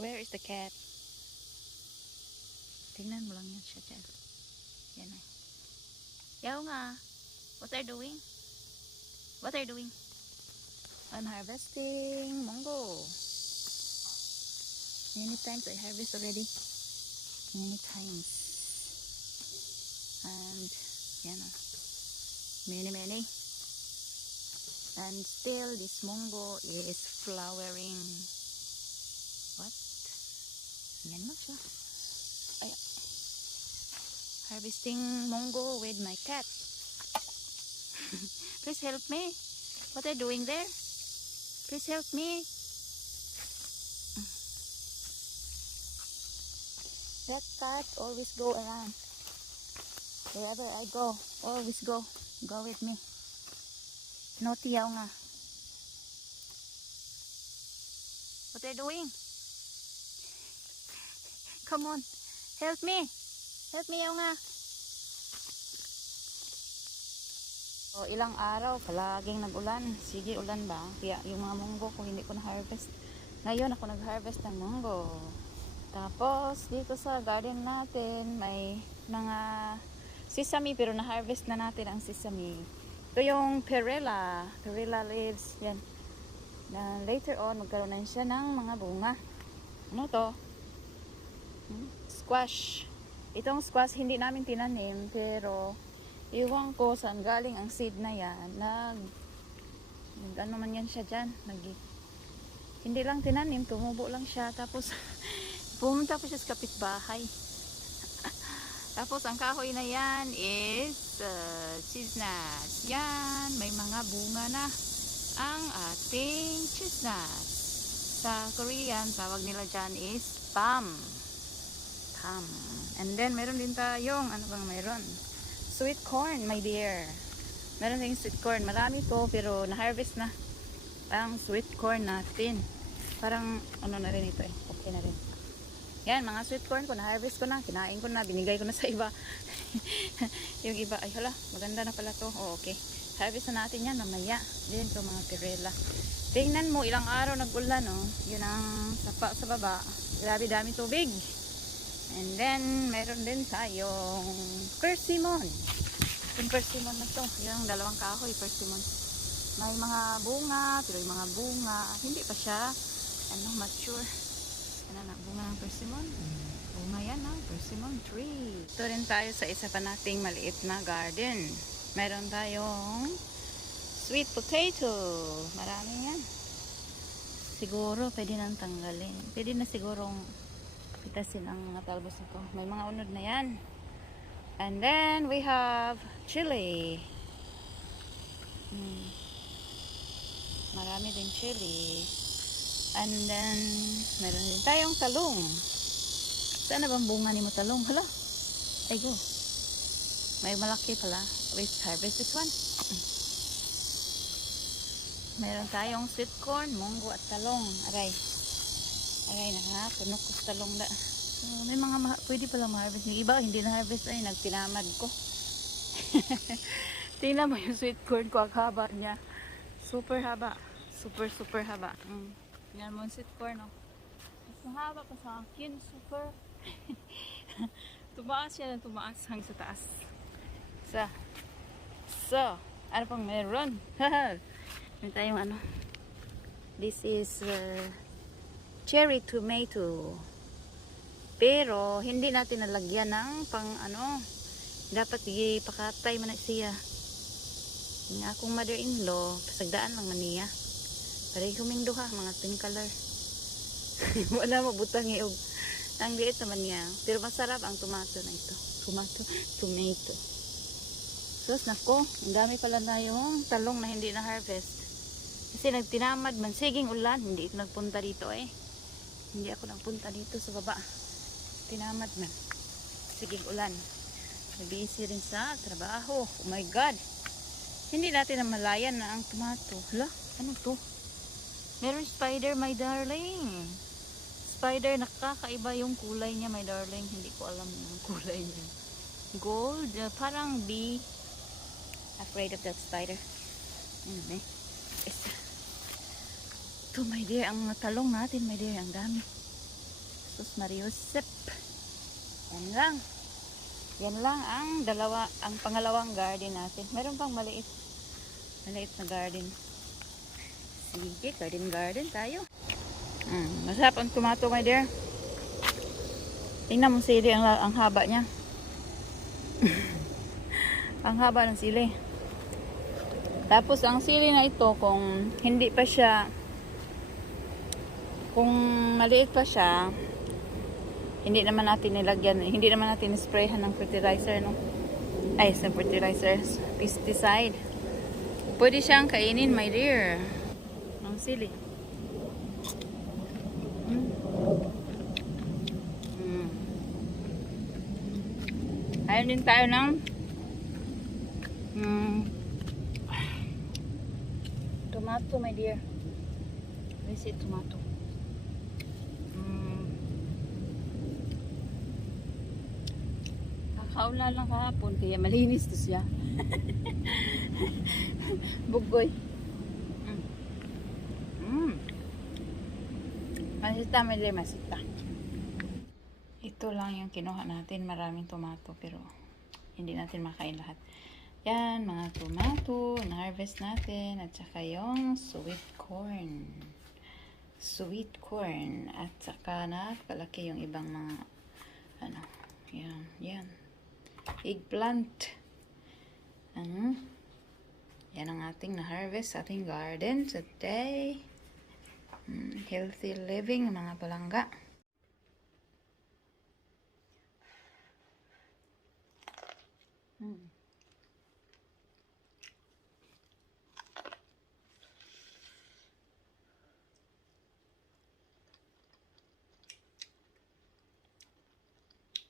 Where is the cat? Tingnan mo lang yan siya dyan. Yan na. Yaw nga. What are you doing? What are you doing? I'm harvesting mango. Many times I harvest already. Many times. And yan na. Many. And still this mango is flowering. What? Yan na siya. Ay. Harvesting mango with my cat. Please help me. What are you doing there? Please help me. That cat always go around. Wherever I go, always go. Go with me. Naughty yaw nga. What are you doing? Come on. Help me. Help me yaw nga. So, ilang araw, palaging nag-ulan. Sige, ulan ba? Kaya yung mga munggo ko hindi ko na-harvest. Ngayon ako nag-harvest ng munggo. Tapos, dito sa garden natin, may mga sesame, pero na-harvest na natin ang sesame. Ito yung perilla leaves. Yan. Na later on, magkaroon na siya ng mga bunga. Ano to? Squash. Itong squash, hindi namin tinanim, pero iwan ko saan galing ang seed na yan. Ano man yan siya dyan. Hindi lang tinanim, tumubo lang siya. Tapos, pumunta pa siya sa kapitbahay. Tapos, ang kahoy na yan is chestnuts. Yan, may mga bunga na ang ating chestnuts. Sa Korean, tawag nila dyan is palm. And then, meron din tayong, ano bang meron? Sweet corn, my dear. Meron tayong sweet corn. Marami to, pero na-harvest na ang sweet corn natin. Parang, ano na rin ito eh. Okay na rin. Yan, mga sweet corn ko, na-harvest ko na. Kinain ko na, binigay ko na sa iba. Yung iba, ay hala, maganda na pala to. Oh, okay. Harvest na natin yan, mamaya. Din to mga perilla. Tingnan mo, ilang araw nag-ulan, oh. Yun ang sapa sa baba. Grabe, dami tubig. And then, meron din tayong persimmon. Yung persimmon na to, yung dalawang kahoy, persimmon. May mga bunga, pero yung mga bunga, hindi pa siya, mature. Ano na, bunga ng persimmon? Bunga yan ng persimmon tree. Ito rin tayo sa isa pa nating maliit na garden. Meron tayong sweet potato. Marami yan. Siguro, pwede nang tanggalin. Pwede na sigurong pitasin ang mga talbos nito. May mga unod na yan. And then we have chili. Marami din chili. And then meron din tayong talong. Saan na bang bunga ni mo talong? Hala. Ay go. May malaki pala. Let's harvest this one. Meron tayong sweet corn, munggo at talong. Aray na nga, puno ko sa talong na. So, may mga pwede pala ma-harvest. Yung iba, hindi na-harvest ay nagtinamad ko. Tingnan mo yung sweet corn ko, ang haba niya. Super haba. Super haba. Tingnan mo yung sweet corn, no? Mas mahaba pa sa akin. Super. Tumaas siya ng tumaas hanggang sa taas. So, ano pang meron? May tayong ano. This is cherry tomato. Pero hindi natin nalagyan ng pang ano, dapat ipakatay man na siya. Yung akong mother-in-law, pasagdaan lang man niya. Pareho huming duha, mga pink color. Wala mabutang iog. Ang liit naman niya. Pero masarap ang tomato na ito. Tomato. Sus, nako, ang dami pala na yung talong na hindi na harvest. Kasi nagtinamad man, siging ulan, hindi ako nagpunta dito eh. Hindi ako nagpunta dito sa baba. Tinamad man. Siging ulan. Busy rin sa trabaho. Oh my God. Hindi natin namalayan na ang tomato. Hala, ano to? Meron spider, my darling. Spider, nakakaiba yung kulay niya, my darling. Hindi ko alam yung kulay niya. Gold, parang bee. Afraid of that spider. Ano eh? Ito, my dear, ang talong natin, my dear, ang dami. Sus Mariusip. Yan lang. Yan lang ang pangalawang garden natin. Meron pang maliit. Maliit na garden. Sige, garden tayo. Masarap ang tomato, my dear. Tingnan mo sili, ang haba niya. Ang haba ng sili. Tapos ang sili na ito, kung hindi pa siya, kung maliit pa siya, hindi naman natin nilagyan, hindi naman natin sprayhan ng fertilizer, no? Ay, sa fertilizer, pesticide. Pwede siyang kainin, my dear. Ang sili. Ayun din tayo ng tomato, my dear. Let's see, tomato. Kakaula lang kahapon, kaya malinis to siya. Bugoy. Masita, my dear, masita. Ito lang yung kinuha natin. Maraming tomato, pero hindi natin makain lahat. Yan, mga tomato, na-harvest natin. At saka yung sweet corn. Sweet corn. At saka nakalaki yung ibang mga, ano, yan. Eggplant. Yan ang ating na-harvest sa ating garden today. Healthy living, mga palangga.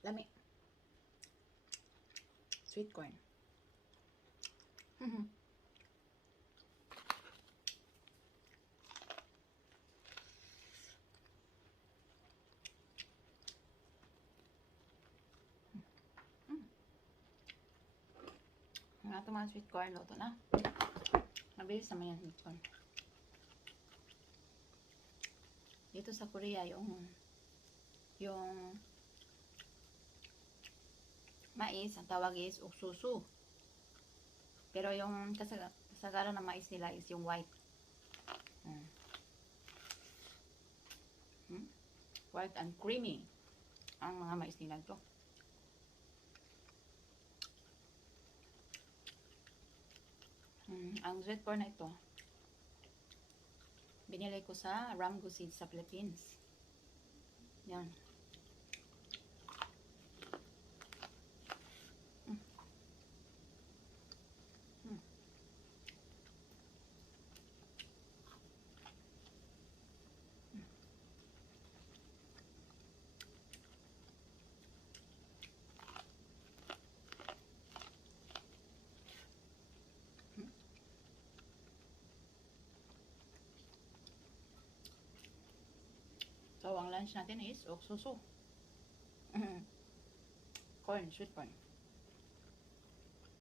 Lami. Sweet corn. Ito mga sweet corn, luto na. Mabilis naman yung sweet corn. Dito sa Korea, yung mais, ang tawag is ук수수. Pero yung kasagaran ng mais nila is yung white. White and creamy ang mga mais nila ito. Ang sweet corn na ito, binili ko sa Ramgo Seeds sa Philippines. Yan. So, ang lunch natin is ук수수. Corn, sweet corn.